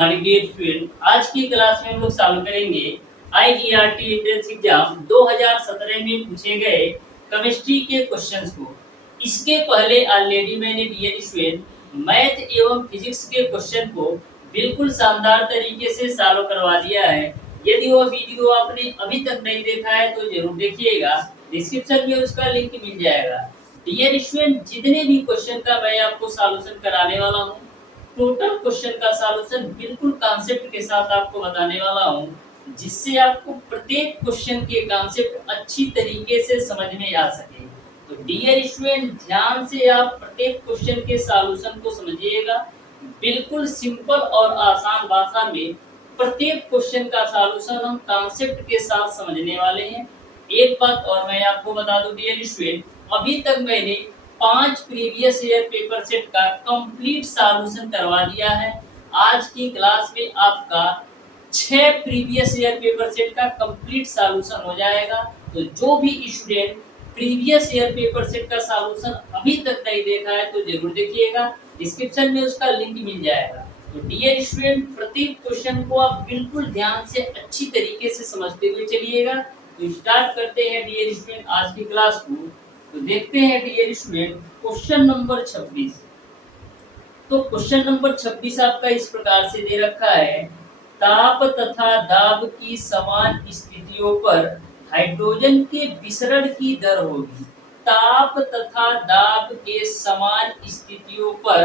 हमारी dear student, आज की क्लास में हम लोग सॉल्व करेंगे आईईआरटी एंट्रेंस एग्जाम 2017 में पूछे गए केमिस्ट्री के क्वेश्चंस को। इसके पहले ऑलरेडी मैंने डियर स्टूडेंट मैथ एवं फिजिक्स के क्वेश्चन को बिल्कुल शानदार तरीके से सॉल्व करवा दिया है। यदि वो वीडियो आपने अभी तक नहीं देखा है तो जरूर देखिएगा, डिस्क्रिप्शन में उसका लिंक मिल जाएगा। डियर स्टूडेंट, जितने भी क्वेश्चन का मैं आपको सॉल्यूशन कराने वाला हूँ, टोटल क्वेश्चन का सॉल्यूशन बिल्कुल कॉन्सेप्ट के साथ आपको बताने वाला हूँ, जिससे आपको प्रत्येक क्वेश्चन के कॉन्सेप्ट अच्छी तरीके से समझ में आ सके। तो डियर स्टूडेंट, ध्यान से आप प्रत्येक क्वेश्चन के सॉल्यूशन को समझिएगा। बिल्कुल सिंपल और आसान भाषा में प्रत्येक क्वेश्चन का सॉल्यूशन हम कॉन्सेप्ट के साथ समझने वाले हैं। एक बात और मैं आपको बता दूं डियर स्टूडेंट, अभी तक मैंने 5 प्रीवियस ईयर पेपर सेट का कंप्लीट सॉल्यूशन करवा दिया है। आज की क्लास में आपका 6 प्रीवियस ईयर पेपर सेट का कंप्लीट सॉल्यूशन हो जाएगा। तो जो भी student previous year paper set का सॉल्यूशन अभी तक नहीं देखा है तो जरूर देखिएगा, डिस्क्रिप्शन में उसका लिंक मिल जाएगा। तो डियर स्टूडेंट, प्रत्येक क्वेश्चन को आप बिल्कुल ध्यान से अच्छी तरीके से समझते हुए चलिएगा। तो स्टार्ट करते हैं डियर स्टूडेंट आज की क्लास को। तो देखते हैं डियर स्टूडेंट क्वेश्चन नंबर 26। तो क्वेश्चन नंबर 26 आपका इस प्रकार से दे रखा है, ताप तथा दाब की समान स्थितियों पर हाइड्रोजन के विसरण की दर होगी। ताप तथा दाब के समान स्थितियों पर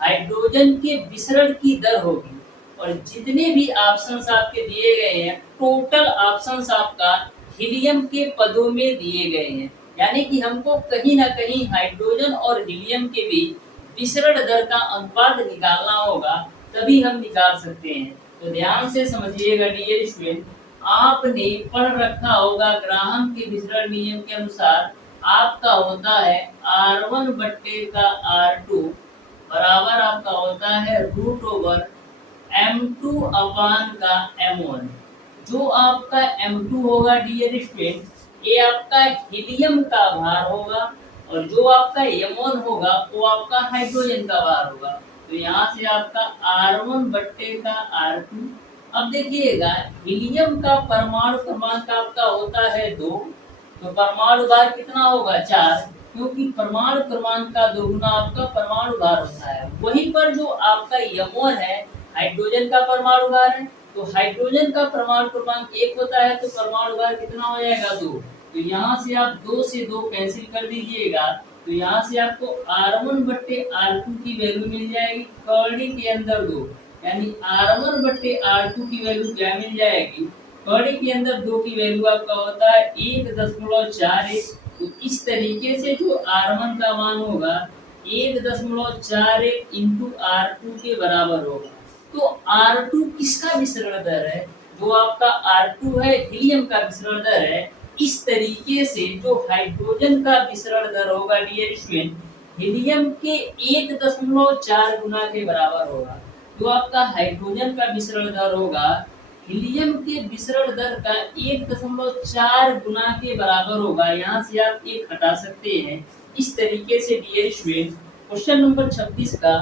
हाइड्रोजन के विसरण की दर होगी। और जितने भी ऑप्शंस आपके दिए गए हैं, टोटल ऑप्शंस आपका हीलियम के पदों में दिए गए हैं, यानी कि हमको कहीं ना कहीं हाइड्रोजन और हीलियम के बीच विसरण दर का अनुपात निकालना होगा, तभी हम निकाल सकते हैं। तो ध्यान से समझिएगा डियर स्टूडेंट, आपने पढ़ रखा होगा ग्राहम के विसरण नियम के अनुसार आपका होता है R1 बट्टे का R2 बराबर आपका होता है रूट ओवर M2 अपान का M1। जो आपका M2 होगा डियर स्टूडेंट, ये आपका हीलियम का भार होगा, और जो आपका M1 होगा वो आपका हाइड्रोजन का भार होगा। तो यहाँ से आपका R1 बट्टे का R2। अब देखिएगा, हीलियम का परमाणु क्रमांक आपका होता है 2, तो परमाणु भार कितना होगा 4, क्योंकि परमाणु क्रमांक का दोगुना आपका परमाणु भार होता है। वहीं पर जो आपका M1 है, हाइड्रोजन का परमाणु भार है, तो हाइड्रोजन का परमाणु क्रमांक 1 होता है, तो परमाणु भार कितना हो जाएगा 2। तो यहाँ से आप 2 से 2 कैंसिल कर दीजिएगा, तो यहाँ से आपको R1 बट्टे R2 की वैल्यू मिल जाएगी कौड़ी के अंदर 2, यानी R1 बट्टे R2 की वैल्यू क्या मिल जाएगी, कौड़ी के अंदर 2 की वैल्यू आपका होता है 1.41। तो इस तरीके से जो R1 का मान होगा 1.41 इंटू R2 के बराबर होगा। तो R2 किसका विसरण दर है, जो आपका R2 है हीलियम का विसरण दर है। इस तरीके से जो हाइड्रोजन का विसरण दर होगा डियर स्टूडेंट, हीलियम के 1.4 गुना के बराबर होगा। जो आपका हाइड्रोजन का विसरण दर होगा हीलियम के विसरण दर का 1.4 गुना के बराबर होगा। यहाँ से आप 1 हटा सकते हैं। इस तरीके से डियर स्टूडेंट क्वेश्चन नंबर 26 का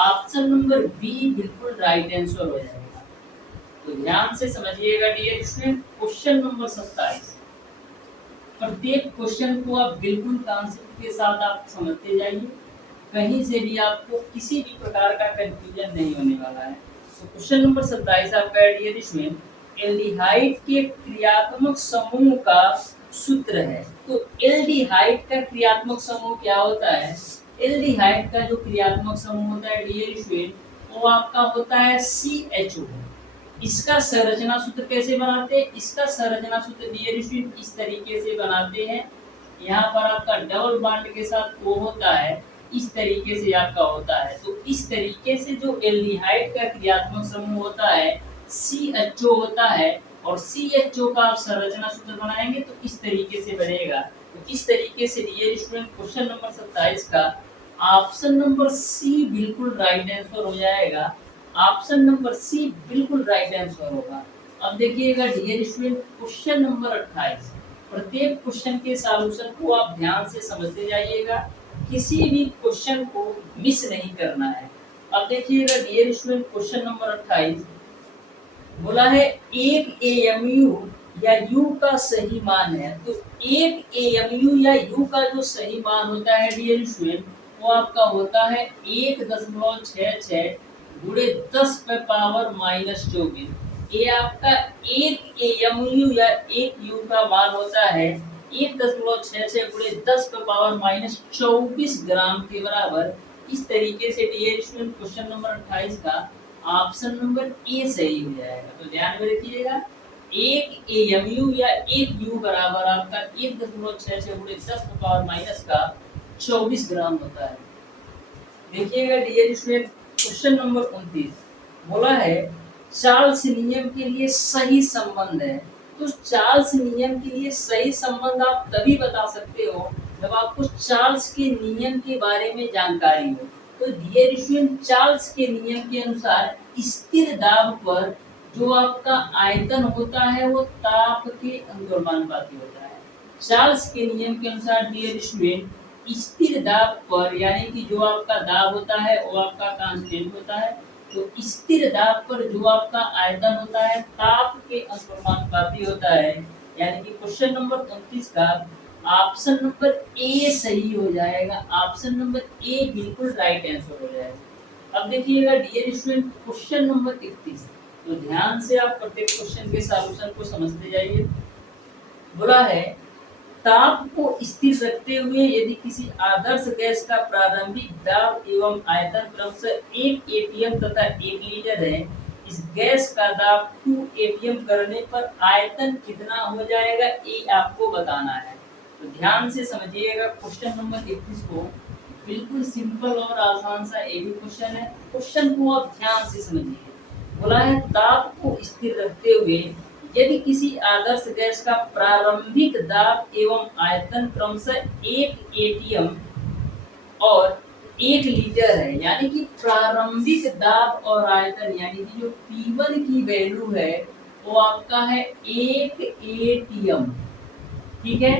ऑप्शन नंबर बी बिल्कुल राइट आंसर हो जाएगा। तो ध्यान से समझिएगा डियर स्टूडेंट क्वेश्चन नंबर 27। प्रत्येक क्वेश्चन को आप बिल्कुल कॉन्सेप्ट के साथ आप समझते जाइए, कहीं से भी आपको किसी भी प्रकार का कंफ्यूजन नहीं होने वाला है। तो क्वेश्चन नंबर 27 आपका डियर स्टूडेंट, एल्डिहाइड के क्रियात्मक समूह का सूत्र है। तो एल्डिहाइड का क्रियात्मक समूह क्या होता है, एल्डिहाइड का जो क्रियात्मक समूह होता है डियर स्टूडेंट, वो आपका होता है CHO। इसका संरचना सूत्र कैसे बनाते हैं, इसका संरचना सूत्र डियर स्टूडेंट इस तरीके से बनाते हैं। यहाँ पर आपका डबल बॉन्ड के साथ वो होता है, इस तरीके से आपका होता है। तो इस तरीके से जो एल्डिहाइड का क्रियात्मक समूह होता है CHO होता है, और CHO का आप संरचना सूत्र बनाएंगे तो इस तरीके से बनेगा। तो इस तरीके से डियर स्टूडेंट क्वेश्चन नंबर 27 का ऑप्शन नंबर सी बिल्कुल राइट आंसर हो जाएगा। ऑप्शन नंबर सी बिल्कुल राइट आंसर होगा। अब देखिएगा डियर स्टूडेंट क्वेश्चन नंबर 28। प्रत्येक क्वेश्चन के सॉल्यूशन को आप ध्यान से समझते जाइएगा, किसी भी क्वेश्चन को मिस नहीं करना है। अब देखिएगा डियर स्टूडेंट क्वेश्चन नंबर 28 बोला है एक एएमयू या यू का सही मान है। तो एक एएमयू या यू का जो सही मान होता है डियर स्टूडेंट वो आपका होता है 1.66 गुणे 10 पे पावर -24। ये आपका एक एएमयू या एक यू का मान होता है 1.66 गुणे 10 पे पावर -24 ग्राम के बराबर। इस तरीके से डियर स्टूडेंट क्वेश्चन नंबर 28 का ऑप्शन नंबर ए सही हो जाएगा। तो ध्यान में रखिएगा एक एएमयू या एक यू बराबर आपका 1.66 गुणे 10 की पावर माइनस का 24 ग्राम होता है। देखिएगा डियर स्टूडेंट क्वेश्चन नंबर 29 बोला है चार्ल्स नियम के लिए सही संबंध है। तो चार्ल्स नियम के लिए सही संबंध आप तभी बता सकते हो जब आपको चार्ल्स के नियम के बारे में जानकारी हो। तो डियर स्टूडेंट चार्ल्स के नियम के अनुसार स्थिर दाब पर जो आपका आयतन होता है वो ताप के अनुपाती होता है। चार्ल्स के नियम के अनुसार डियर स्टूडेंट स्थिर दाब पर यानी कि जो आपका दाब होता है वो आपका कांस्टेंट होता है। तो स्थिर दाब पर जो आपका आयतन होता है ताप के अनुपाती होता है। यानी कि क्वेश्चन नंबर 29 का ऑप्शन नंबर ए सही हो जाएगा। ऑप्शन नंबर ए बिल्कुल राइट आंसर हो जाएगा। अब देखिएगा डियर स्टूडेंट क्वेश्चन नंबर 31। तो ध्यान से आप प्रत्येक क्वेश्चन के सॉल्यूशन को समझते जाइए। बोला है ताप को स्थिर रखते हुए यदि किसी आदर्श गैस का प्रारंभिक दाब एवं आयतन क्रमशः 1 एटीएम तथा 1 लीटर है, इस गैस का दाब 2 एटीएम करने पर आयतन कितना हो जाएगा ये आपको बताना है। तो ध्यान से समझिएगा क्वेश्चन नंबर 31 को। बिल्कुल सिंपल और आसान सा ये भी क्वेश्चन है। क्वेश्चन को आप ध्यान से समझिए। बोला है ताप को स्थिर रखते हुए यदि किसी आदर्श गैस का प्रारंभिक दाब एवं आयतन क्रमशः 1 एटीएम और 1 लीटर है, यानी कि प्रारंभिक दाब और आयतन यानी कि जो P1 की वैल्यू है वो आपका है 1 एटीएम, ठीक है।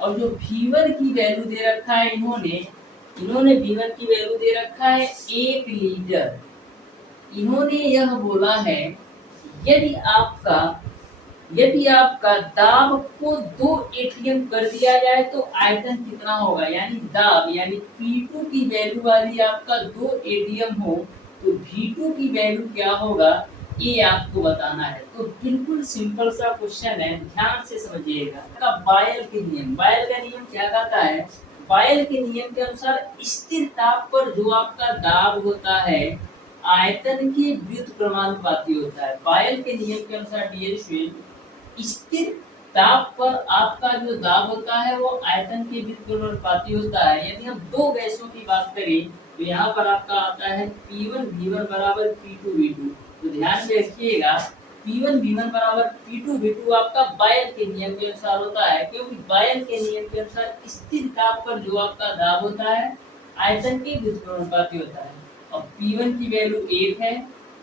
और जो V1 की वैल्यू दे रखा है इन्होंने V1 की वैल्यू दे रखा है 1 लीटर। इन्होंने यह बोला है यदि आपका दाब को 2 एटीएम कर दिया जाए तो आयतन कितना होगा। यानी दाब यानी P2 की वैल्यू वाली आपका 2 एटीएम हो तो V2 की वैल्यू क्या होगा ये आपको बताना है। तो बिल्कुल सिंपल सा क्वेश्चन है, ध्यान से समझिएगा। बायल के नियम, बायल का नियम क्या कहता है। बायल के नियम के अनुसार स्थिर ताप पर जो आपका दाब होता है आयतन के व्युत्क्रमानुपाती होता है। बायल के नियम के अनुसार डियर स्टूडेंट स्थिर ताप पर आपका जो दाब होता है वो आयतन के व्युत्क्रमानुपाती होता है। यदि हम दो गैसों की बात करें तो यहाँ पर आपका आता है P1 V1 बराबर P2 V2। तो ध्यान में रखिएगा P1 V1 बराबर P2 V2 आपका बायल के नियम के अनुसार होता है, क्योंकि बायल के नियम के अनुसार स्थिर ताप पर जो आपका दाब होता है आयतन के व्युत्क्रमानुपाती होता है। और P1 की वैल्यू 1 है,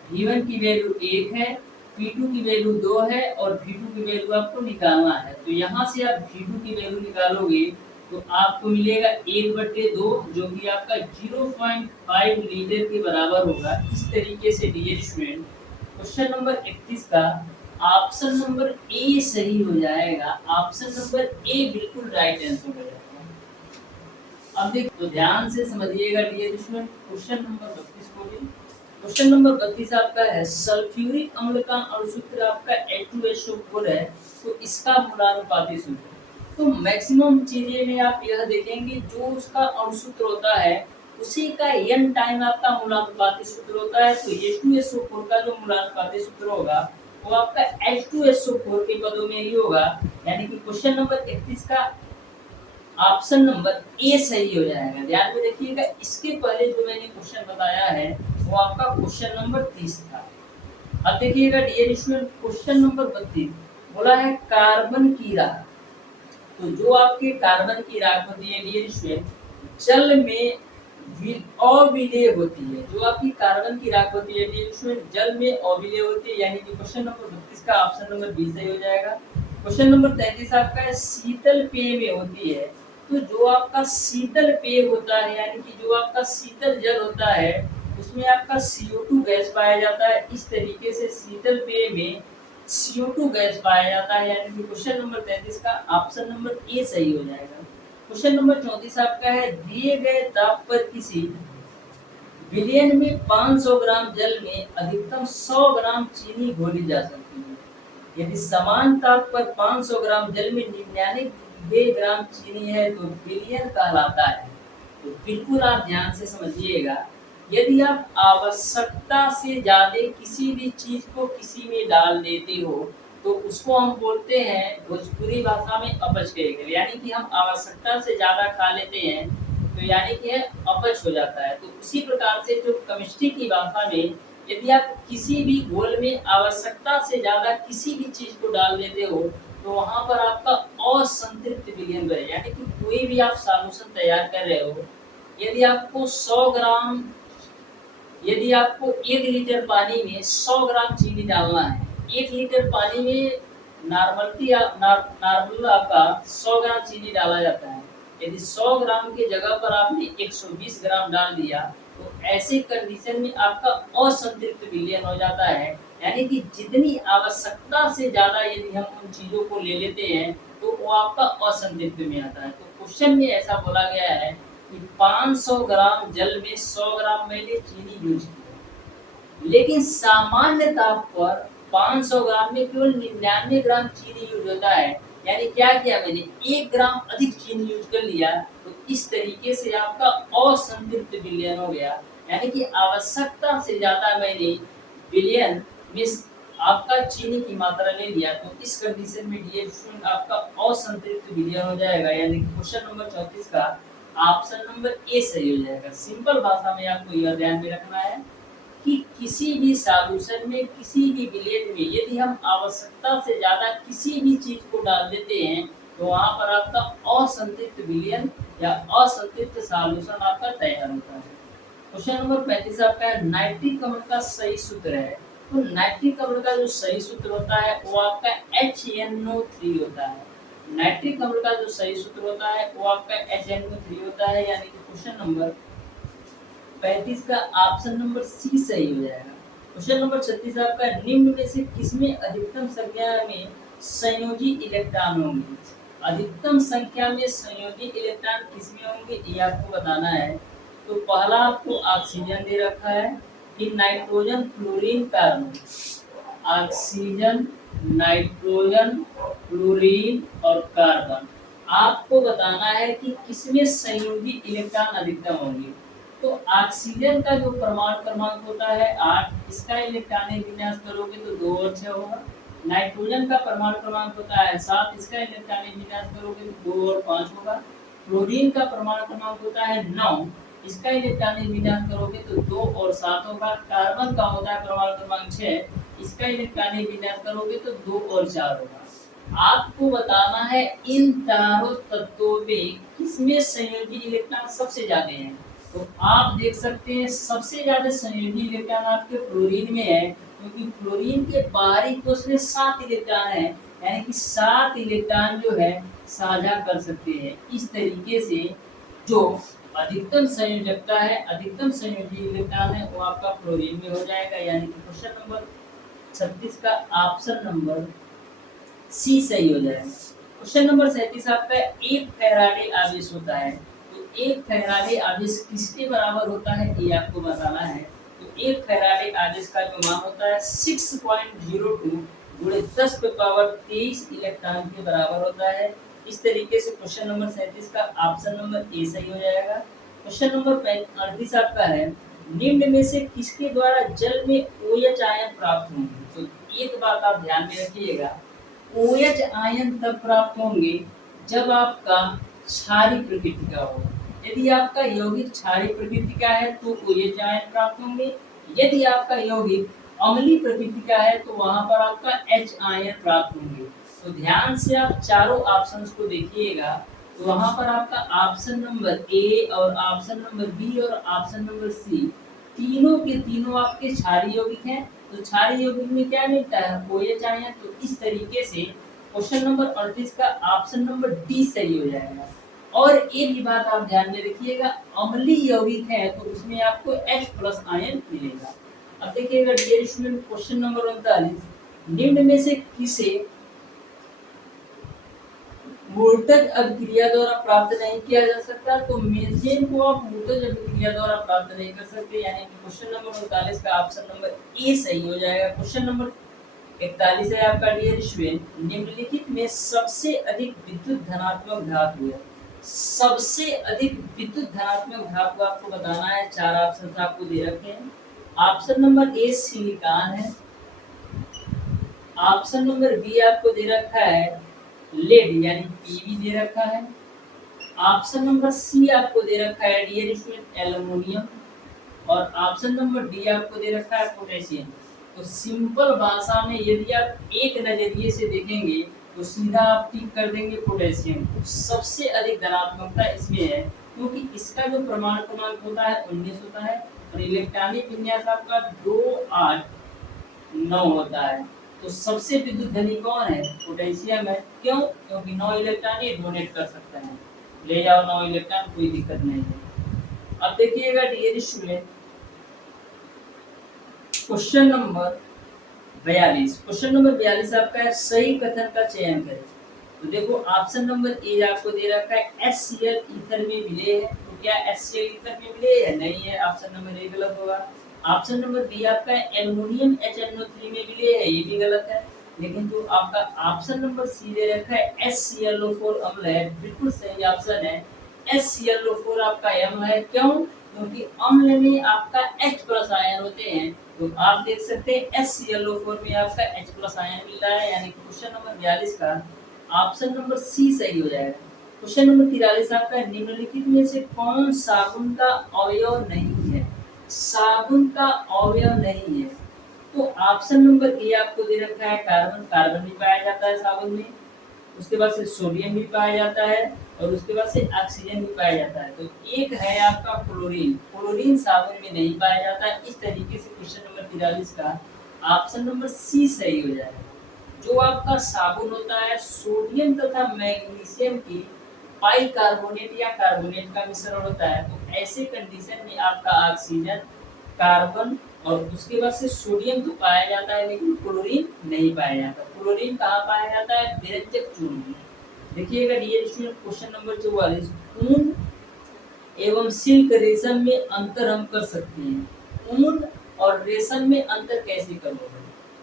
V1 की वैल्यू 1 है, P2 की वैल्यू 2 है और V2 की वैल्यू आपको निकालना है। तो यहाँ से आप V2 की वैल्यू निकालोगे तो आपको मिलेगा 1/2 जो कि आपका 0.5 लीटर के बराबर होगा। इस तरीके से डियर स्टूडेंट क्वेश्चन नंबर 31 का ऑप्शन नंबर ए सही हो जाएगा। ऑप्शन नंबर ए बिल्कुल राइट आंसर हो जाएगा। अब देखिए तो ध्यान से समझिएगा डियर स्टूडेंट क्वेश्चन नंबर 32 को भी। क्वेश्चन नंबर 32 आपका है सल्फ्यूरिक अम्ल का अणुसूत्र आपका H2SO4 है, तो इसका मूलानुपाती सूत्र। तो मैक्सिमम चीजें में आप यह देखेंगे जो उसका अणुसूत्र होता है उसी का n टाइम आपका मूलानुपाती सूत्र होता है। तो H2SO4 का जो मूलानुपाती सूत्र होगा वो आपका H2SO4 के पदों में ही होगा। यानी कि क्वेश्चन नंबर 31 का ऑप्शन नंबर ए सही हो जाएगा। ध्यान में रखिएगा। इसके पहले जो मैंने क्वेश्चन बताया है वो आपका क्वेश्चन नंबर 30 था। अब देखिएगा डियर स्टूडेंट क्वेश्चन नंबर 32 बोला है कार्बन की राख। तो जो आपके कार्बन की राख होती है डियर स्टूडेंट जल में अविलेय होती है। जो आपकी कार्बन की राख होती है डियर स्टूडेंट जल में अविलेय होती है। यानी कि क्वेश्चन नंबर 32 का ऑप्शन नंबर बी सही हो जाएगा। क्वेश्चन नंबर 33 आपका है शीतल पेय में होती है। तो जो आपका शीतल पेय होता है यानी कि जो आपका शीतल जल होता है उसमें उसमें आपका CO2 गैस पाया जाता है। इस तरीके से शीतल पेय में CO2 गैस पाया जाता है, यानी कि क्वेश्चन नंबर 33 का ऑप्शन नंबर ए सही हो जाएगा। क्वेश्चन नंबर 34 आपका है, दिए गए ताप पर किसी विलयन में 500 ग्राम जल में अधिकतम 100 ग्राम चीनी घोली जा सकती है। यदि समान ताप पर 500 ग्राम जल में 99 ग्राम चीनी है तो विलयन कहलाता है। तो बिल्कुल आप ध्यान से समझिएगा, यदि आप आवश्यकता से ज्यादा किसी भी चीज को किसी में डाल देते हो तो उसको हम बोलते हैं भोजपुरी भाषा में अपच कह, यानी कि हम आवश्यकता से ज्यादा खा लेते हैं तो यानी कि अपच हो जाता है। तो उसी प्रकार से जो केमिस्ट्री की भाषा में यदि आप किसी भी घोल में आवश्यकता से ज्यादा किसी भी चीज को डाल देते हो तो वहां पर आपका असंतृप्त विलयन बनेगा, यानी कि कोई भी आप सॉल्यूशन तैयार कर रहे हो, यदि आपको 100 ग्राम यदि आपको 1 लीटर पानी में 100 ग्राम चीनी डालना है, 1 लीटर पानी में नॉर्मल आपका 100 ग्राम चीनी डाला जाता है। यदि 100 ग्राम के जगह पर आपने 120 ग्राम डाल दिया तो ऐसे कंडीशन में आपका असंतृप्त विलयन हो जाता है, यानी कि जितनी आवश्यकता से ज़्यादा यदि हम उन चीज़ों को ले लेते हैं तो वो आपका असंतृप्त में आता है। तो क्वेश्चन में ऐसा बोला गया है कि 500 ग्राम जल में 100 ग्राम मैंने चीनी यूज की, लेकिन सामान्य ताप पर 500 ग्राम में केवल 99 ग्राम चीनी यूज होता है, यानी क्या किया मैंने 1 ग्राम अधिक चीनी यूज कर लिया। तो इस तरीके से आपका असंतृप्त विलयन हो गया, यानी कि आवश्यकता से ज्यादा मैंने विलयन में आपका चीनी की मात्रा ले लिया, तो इस कंडीशन में डियर स्टूडेंट आपका असंतृप्त विलयन हो जाएगा, यानी कि क्वेश्चन नंबर 34 का ऑप्शन नंबर ए सही हो जाएगा। सिंपल भाषा में आपको यह ध्यान में रखना है कि किसी भी सॉल्यूशन में किसी भी विलयन में यदि हम आवश्यकता से ज्यादा किसी भी चीज को डाल देते हैं तो वहां पर आपका असंतृप्त विलयन या असंतृप्त सॉल्यूशन आपका तैयार होता है। क्वेश्चन नंबर 35 आपका है, नाइट्रिक अम्ल का सही सूत्र है। तो नाइट्रिक अम्ल का जो सही सूत्र होता है वो आपका HNO3 होता है। नाइट्रिक अम्ल का जो सही सूत्र होता है वो आपका HNO3 होता है, यानी कि क्वेश्चन नंबर 35 का ऑप्शन नंबर सी सही हो जाएगा। क्वेश्चन नंबर 36 आपका, निम्न में से किसमें अधिकतम संख्या में संयोजी इलेक्ट्रॉन होंगे। अधिकतम संख्या में संयोजी इलेक्ट्रॉन किसमें होंगे ये आपको बताना है। तो पहला आपको ऑक्सीजन दे रखा है, फिर nitrogen, fluorine, carbon. Oxygen, nitrogen, fluorine और कार्बन आपको बताना है कि किसमें संयोजी इलेक्ट्रॉन अधिकतम होंगे। तो ऑक्सीजन का जो परमाणु क्रमांक होता है 8, इसका इलेक्ट्रॉनिक विन्यास करोगे तो 2 और 6 होगा। नाइट्रोजन का परमाणु क्रमांक होता है 7, इसका इलेक्ट्रॉनिक विन्यास करोगे तो 2 और 5 होगा। फ्लोरीन का परमाणु क्रमांक होता है 9, इसका इलेक्ट्रॉनिक विन्यास करोगे तो 2 और 7 होगा। कार्बन का होता है परमाणु क्रमांक 6, इसका इलेक्ट्रॉनिक विन्यास करोगे तो 2 और 4 होगा। आपको बताना है इन चारों तत्वों में किसमें संयोजी इलेक्ट्रॉन सबसे ज्यादा है। तो आप देख सकते हैं सबसे ज्यादा संयोजी इलेक्ट्रॉन आपके फ्लोरीन में है, क्योंकि फ्लोरीन के बाहरी कोश में 7 इलेक्ट्रॉन है, यानी कि 7 इलेक्ट्रॉन जो है साझा कर सकते हैं। इस तरीके से जो अधिकतम संयोजकता है, अधिकतम संयोजी इलेक्ट्रॉन है वो आपका फ्लोरीन में हो जाएगा, यानी कि क्वेश्चन नंबर 36 का ऑप्शन नंबर सी सही हो जाएगा। क्वेश्चन नंबर 37 आपका, एक फैराडे आवेश होता है। तो एक फैराडे आवेश किसके बराबर होता है ये आपको बताना है। तो एक फैराडे आवेश का जो मान होता है 6.02 गुणे 10 पे पावर 23 इलेक्ट्रॉन के बराबर होता है। इस तरीके से क्वेश्चन नंबर 37 का ऑप्शन नंबर ए सही हो जाएगा। क्वेश्चन नंबर 38 आपका है, निम्न में से किसके द्वारा जल में OH आयन प्राप्त होंगे। तो एक बात आप ध्यान में रखिएगा, OH आयन तब प्राप्त होंगे जब आपका क्षारीय प्रकृति का हो। यदि आपका यौगिक क्षारीय प्रकृति का है तो OH आयन प्राप्त होंगे। यदि आपका यौगिक अम्लीय प्रकृति का है तो वहां पर आपका H आयन प्राप्त होंगे। तो ध्यान से आप चारों ऑप्शंस को देखिएगा, तो वहां पर आपका ऑप्शन नंबर ए और ऑप्शन नंबर बी और ऑप्शन नंबर सी तीनों के तीनों आपके क्षारीय यौगिक हैं। तो क्षारीय यौगिक में क्या मिलता है OH आयन। तो इस तरीके से क्वेश्चन नंबर 38 का ऑप्शन नंबर डी सही हो जाएगा। और एक भी बात आप ध्यान में रखिएगा, अम्लीय यौगिक है तो उसमें आपको H प्लस आयन मिलेगा। अब देखिएगा डियर स्टूडेंट, क्वेश्चन नंबर 39, निम्न में से किसे वोल्टेज अभिक्रिया द्वारा प्राप्त नहीं किया जा सकता? तो मीथेन को आप वोल्टेज अभिक्रिया द्वारा प्राप्त नहीं कर सकते, यानी कि क्वेश्चन नंबर 39 का ऑप्शन नंबर ए सही हो जाएगा। क्वेश्चन नंबर 41 है आपका डियर स्टूडेंट, निम्नलिखित में सबसे अधिक विद्युत धनात्मक धातु है। सबसे अधिक विद्युत धनात्मक धातु आपको बताना है। चार ऑप्शन आपको दे रखे हैं। ऑप्शन नंबर ए सिलिकॉन है, ऑप्शन नंबर बी आपको दे रखा है लेड यानी पीवी दे रखा है, ऑप्शन नंबर सी आपको दे रखा है डियर स्टूडेंट एल्युमिनियम, और ऑप्शन नंबर डी आपको दे रखा है पोटेशियम। तो सिंपल भाषा में यदि आप एक नजरिए से देखेंगे तो सीधा आप टिक कर देंगे पोटेशियम। सबसे अधिक धनात्मकता इसमें है क्योंकि इसका जो परमाणु क्रमांक होता है 19 होता है और इलेक्ट्रॉनिक विन्यास आपका 2 8 9 होता है। तो सबसे विद्युत धनी कौन है? पोटेशियम है। क्यों? क्योंकि 9 इलेक्ट्रॉन ये डोनेट कर सकता है, ले जाओ 9 इलेक्ट्रॉन, कोई दिक्कत नहीं है। अब देखिएगा dear student, question number 42, question number 42 आपका है सही कथन का चयन करें। तो देखो ऑप्शन नंबर ए आपको दे रखा है HCl ईथर में मिले है। तो क्या HCl ईथर में मिले है? नहीं है, ऑप्शन नंबर ए गलत होगा। ऑप्शन नंबर बी आपका एल्युमिनियम HNO3 में मिले है, ये भी गलत है। लेकिन जो आपका ऑप्शन नंबर सी दे रखा है HClO4 अम्ल है, बिल्कुल सही ऑप्शन है। HClO4 आपका अम्ल है। क्यों? क्योंकि अम्ल में आपका H प्लस आयन होते हैं। तो आप देख सकते हैं HClO4 में आपका H प्लस आयन मिल रहा है, यानी क्वेश्चन नंबर 42 का ऑप्शन नंबर सी सही हो जाएगा। क्वेश्चन नंबर 43 आपका निम्नलिखित में से कौन साबुन का अवयव नहीं है? साबुन का अवयव नहीं है। तो ऑप्शन नंबर ए आपको दे रखा है कार्बन। कार्बन भी पाया जाता है साबुन में, उसके बाद से सोडियम भी पाया जाता है और उसके बाद से ऑक्सीजन भी पाया जाता है। तो एक है आपका क्लोरीन। क्लोरीन साबुन में नहीं पाया जाता है। इस तरीके से क्वेश्चन नंबर 43 का ऑप्शन नंबर सी सही हो जाएगा। जो आपका साबुन होता है सोडियम तथा मैग्नीशियम की पाई कार्बोनेट या कार्बोनेट का मिश्रण होता है। तो ऐसे कंडीशन में आपका ऑक्सीजन, कार्बन और उसके बाद से सोडियम तो पाया जाता है, लेकिन क्लोरीन नहीं पाया जाता। क्लोरीन कहाँ पाया जाता है? विरंजक चूर्ण में। देखिएगा डियर स्टूडेंट, क्वेश्चन नंबर 44, ऊन एवं सिल्क रेशम में अंतर हम कर सकते हैं। ऊन और रेशम में अंतर कैसे करोगे?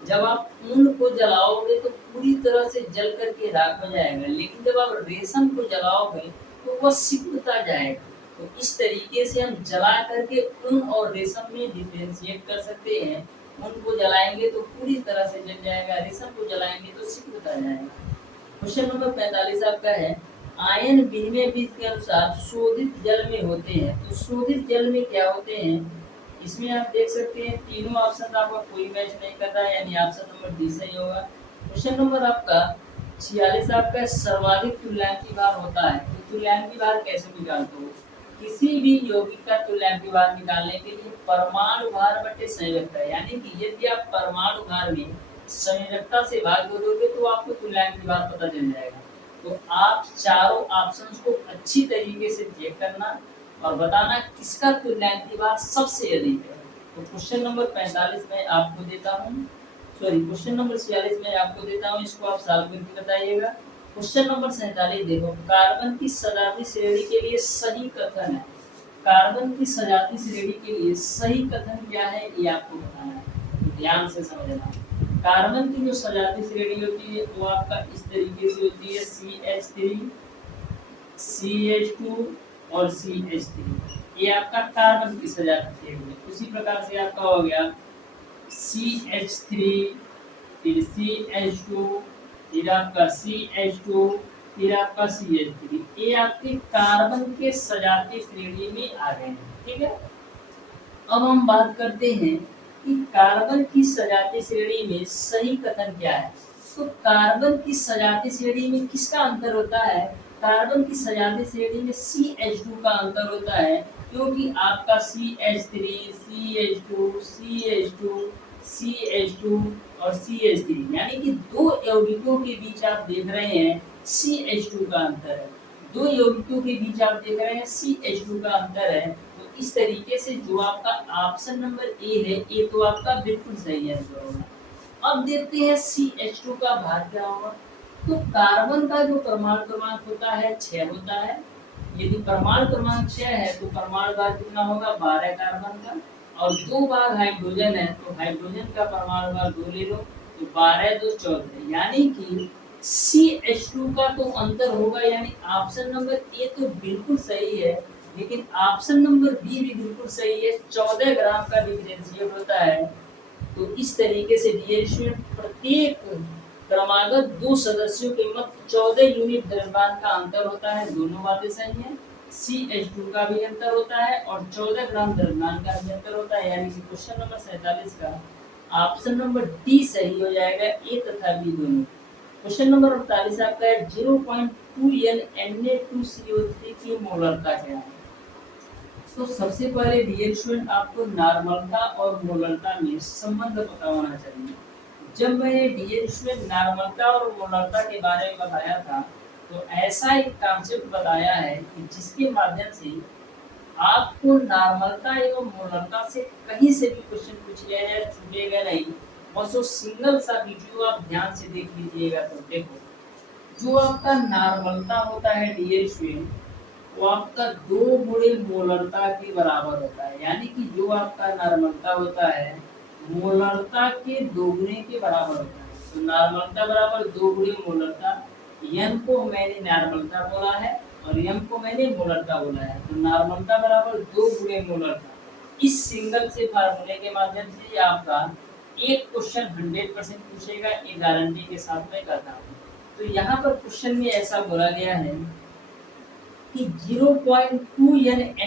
जब आप ऊन को जलाओगे तो पूरी तरह से जल करके राख हो जाएगा, लेकिन जब आप रेशम को जलाओगे तो वह सिकुड़ता जाएगा। तो इस तरीके से हम जला करके ऊन और रेशम में डिफरेंशिएट कर सकते हैं। ऊन को जलाएंगे तो पूरी तरह से जल जाएगा, रेशम को जलाएंगे तो सिकुड़ता जाएगा। क्वेश्चन नंबर 45 आपका है आयन विनिमय विधि के अनुसार शोधित जल में होते हैं। तो शोधित जल में क्या होते हैं? इसमें आप देख सकते हैं तीनों ऑप्शन आपका कोई मैच नहीं कर रहा है, यानी ऑप्शन नंबर डी सही होगा। क्वेश्चन नंबर आपका 46 आपका सर्वाधिक तुल्यांकी भार होता है। तो तुल्यांकी भार कैसे निकालते हो? किसी भी यौगिक का तुल्यांकी भार निकालने के लिए परमाणु भार बटे संयोजकता, यानी कि यदि आप परमाणु भार में संयोजकता से भाग दे दोगे तो आपको तुल्यांकी भार पता चल जाएगा। तो आप चारों ऑप्शंस को अच्छी तरीके से चेक करना और बताना किसका तुल्यांकी भार सबसे अधिक है। तो क्वेश्चन नंबर 45 में आपको देता हूँ, सॉरी क्वेश्चन नंबर 46 में आपको देता हूँ, इसको आप सॉल्व करके बताइएगा। क्वेश्चन नंबर 47 देखो, कार्बन की सजाती श्रेणी के लिए सही कथन है। कार्बन की सजाती श्रेणी के लिए सही कथन क्या है ये आपको बताना है, ध्यान से समझना। कार्बन की जो सजाती श्रेणी होती है वो आपका इस तरीके से होती है CH3, CH2 और CH3। ये आपका कार्बन की सजाती श्रेणी है। उसी प्रकार से आपका हो गया CH3, फिर CH2, फिर आपका CH2, फिर आपका CH3। ये आपके कार्बन के सजाती श्रेणी में आ गए हैं, ठीक है। अब हम बात करते हैं कि कार्बन की सजाती श्रेणी में सही कथन क्या है। तो कार्बन की सजाती श्रेणी में किसका अंतर होता है? कार्बन की सजाती श्रेणी में CH2 का अंतर होता है, क्योंकि आपका CH3, CH2, CH2, CH2 और CH3 यानी कि दो यौगिकों के बीच आप देख रहे हैं CH2 का अंतर है। दो यौगिकों के बीच आप देख रहे हैं CH2 का अंतर है। तो इस तरीके से जो आपका ऑप्शन नंबर ए है, ये तो आपका बिल्कुल सही आंसर होगा। अब देखते हैं CH2 का भार क्या होगा। तो कार्बन का जो परमाणु क्रमांक होता है 6 होता है। यदि परमाणु क्रमांक 6 है तो परमाणु भार कितना होगा 12 कार्बन का, और 2 भाग हाइड्रोजन है तो हाइड्रोजन का परमाणु भार 2 ले लो, तो 12 2 14, यानी कि CH2 का तो अंतर होगा, यानी ऑप्शन नंबर ए तो बिल्कुल सही है, लेकिन ऑप्शन नंबर बी भी बिल्कुल सही है, 14 ग्राम का डिफरेंशिएट होता है। तो इस तरीके से डियर स्टूडेंट प्रत्येक क्रमागत दो सदस्यों के मध्य 14 यूनिट द्रव्यमान का अंतर होता है, दोनों बातें सही हैं। CH2 का भी अंतर होता है और 14 ग्राम द्रव्यमान का भी अंतर होता है, यानी कि क्वेश्चन नंबर 47 का ऑप्शन नंबर डी सही हो जाएगा, ए तथा बी दोनों। क्वेश्चन नंबर 48 आपका है 0.2 Na2CO3 की मोलरता क्या है। तो सबसे पहले डियर स्टूडेंट आपको नॉर्मलता और मोलरता में संबंध पता होना चाहिए। जब मैंने डियर स्टूडेंट नॉर्मलता और मोलरता के बारे में बताया था, तो ऐसा एक कॉन्सेप्ट बताया है कि जिसके माध्यम से आपको नॉर्मलता एवं मोलरता से कहीं से भी क्वेश्चन पूछ लिया जाए छूटेगा नहीं। बस वो सिंगल सा वीडियो आप ध्यान से देख लीजिएगा। तो देखो, जो आपका नॉर्मलता होता है डियर स्टूडेंट, वो आपका 2 गुणे मोलरता के बराबर होता है, यानी कि जो आपका नॉर्मलता होता है मोलरता के 2 गुणे के बराबर होता है। तो नॉर्मलता बराबर 2 गुणे मोलरता, n को मैंने नॉर्मलता बोला है और m को मैंने मोलरता बोला है। तो नॉर्मलता बराबर 2 गुणे मोलरता, इस सिंगल से फार्मूले के माध्यम से आपका एक क्वेश्चन 100% पूछेगा, ये गारंटी के साथ मैं कहता हूँ। तो यहाँ पर क्वेश्चन में ऐसा बोला गया है कि 0.2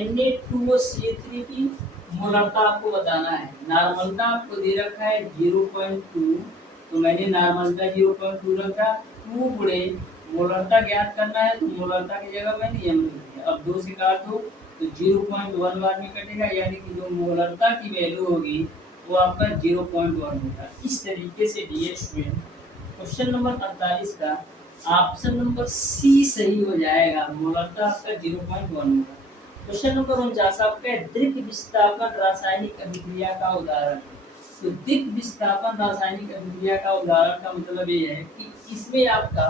Na2CO3 की मोलरता आपको बताना है। नॉर्मलता आपको दे रखा है 0.2, तो मैंने नॉर्मलता 0.2 रखा, 2 गुणे मोलरता ज्ञात करना है, तो मोलरता की जगह मैंने m लिख दिया। अब 2 से काट दो तो 0.1 बार में कटेगा, यानी कि जो मोलरता की वैल्यू होगी वो आपका 0.1 होगा। इस तरीके से डियर स्टूडेंट क्वेश्चन नंबर 48 का ऑप्शन नंबर सी सही हो जाएगा, मोलरता आपका 0.1 होगा। क्वेश्चन नंबर 49 आपका द्विक विस्थापन रासायनिक अभिक्रिया का उदाहरण। तो द्विक विस्थापन रासायनिक अभिक्रिया का उदाहरण का मतलब ये है कि इसमें आपका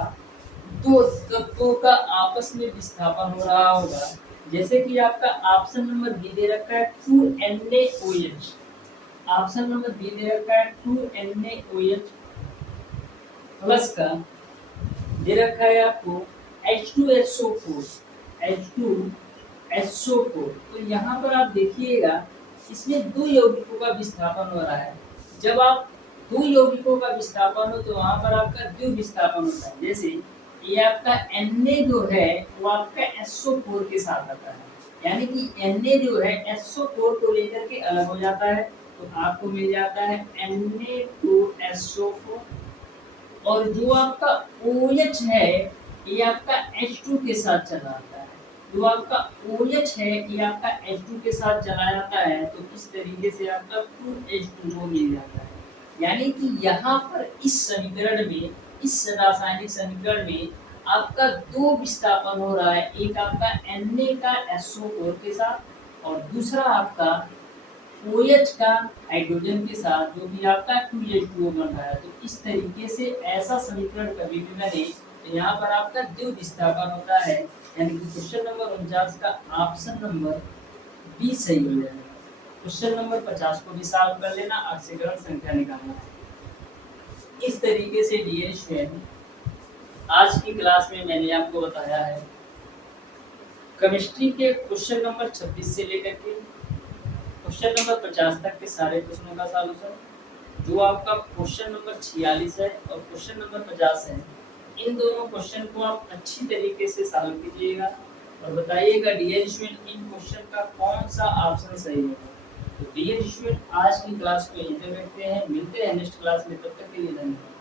दो तत्वों का आपस में विस्थापन हो रहा होगा। जैसे कि आपका ऑप्शन नंबर बी दे रखा है 2NaOH, ऑप्शन नंबर बी दे रखा है 2NaOH प्लस का दे रखा है आपको H2SO4, H2SO4। तो यहाँ पर आप देखिएगा इसमें 2 यौगिकों का विस्थापन हो रहा है। जब आप 2 यौगिकों का विस्थापन हो तो वहाँ पर आपका द्विक विस्थापन होता है। जैसे ये आपका Na जो है वो आपका SO4 के साथ आता है, यानी कि Na जो है SO4 को लेकर के अलग हो जाता है, तो आपको मिल जाता है Na2SO4। और जो आपका OH है ये आपका H2 के साथ चला आता है, जो आपका OH है ये आपका H2 के साथ चला जाता है, तो इस तरीके से आपका 2H2O मिल जाता है। यानी कि यहाँ पर इस समीकरण में, इस रासायनिक समीकरण में आपका 2 विस्थापन हो रहा है, एक आपका Na का SO4 के साथ और दूसरा आपका OH का हाइड्रोजन के साथ, जो कि आपका 2H2O बन रहा है। तो इस तरीके से ऐसा समीकरण कभी भी बने तो यहाँ पर आपका द्विक विस्थापन होता है, यानी कि क्वेश्चन नंबर 49 का ऑप्शन नंबर बी सही हो जाएगा। क्वेश्चन नंबर 50 को भी सॉल्व कर लेना, ऑक्सीकरण संख्या निकालना है। इस तरीके से डियर स्टूडेंट आज की क्लास में मैंने आपको बताया है केमिस्ट्री के क्वेश्चन नंबर 26 से लेकर के क्वेश्चन नंबर 50 तक के सारे प्रश्नों का सॉल्यूशन, जो आपका क्वेश्चन नंबर 46 है और क्वेश्चन नंबर 50 है। इन दोनों क्वेश्चन को आप अच्छी तरीके से सॉल्व कीजिएगा और बताइएगा डियर स्टूडेंट इन क्वेश्चन का कौन सा ऑप्शन सही होगा। तो डियर स्टूडेंट आज की क्लास को यहीं तक रखते हैं, मिलते हैं नेक्स्ट क्लास में, तब तक के लिए धन्यवाद।